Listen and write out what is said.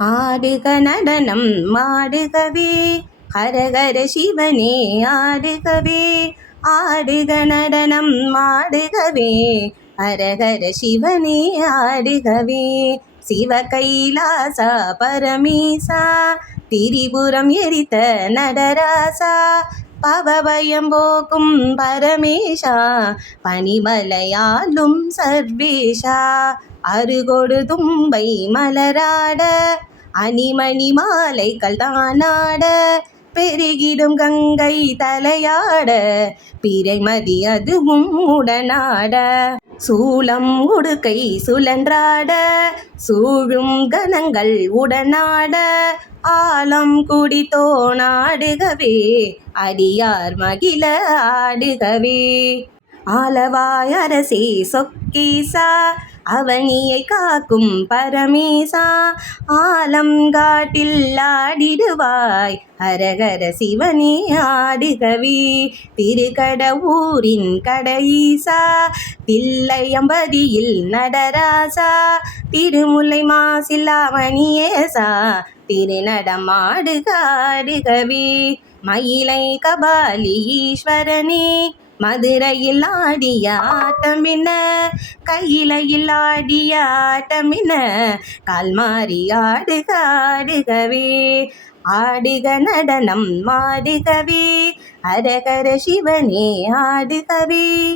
ஆடுக நடனம் மாடுகவே, ஹரஹர சிவனே ஆடுகவே. ஆடுக நடனம் மாடுகவே, ஹரஹர சிவனே ஆடுகவே. சிவ கைலாசா பரமேசா, திரிபுரம் எரித்த நடராசா, பவபயம் போக்கும் பரமேஷா, பனிமலையாளும் சர்வேஷா. அருகொடு தும்பை மலராட, அணிமணி மாலைகள் தானாட, பெருகிடும் கங்கை தலையாட, பிறைமதி அதுவும் உடனாட. சூலம் உடுக்கை சுழன்றாட, சூழும் கணங்கள் உடனாட, ஆலம் குடித்தோனாடுகவே, அடியார் மகிழ ஆடுகவே. ஆலவாய் அரசே சொக்கேசா, அவனியை காக்கும் பரமேசா, ஆலம் காட்டில் ஆடிடுவாய், ஹரஹர சிவனே ஆடுகவே. திருக்கடவூரின் கடையீசா, தில்லையம்பதியில் நடராசா, திருமுல்லை மாசில்லா மணியேசா, திருநடமாடுக ஆடுகவே. மயிலை கபாலி ஈஸ்வரனே, மதுரையில் ஆடிய ஆட்டமின, கையிலையில் ஆடிய ஆட்டமின, கால்மாறி ஆடுக ஆடுகவே. ஆடுக நடனம் மாடுகவே, ஹரஹர சிவனே ஆடுகவே.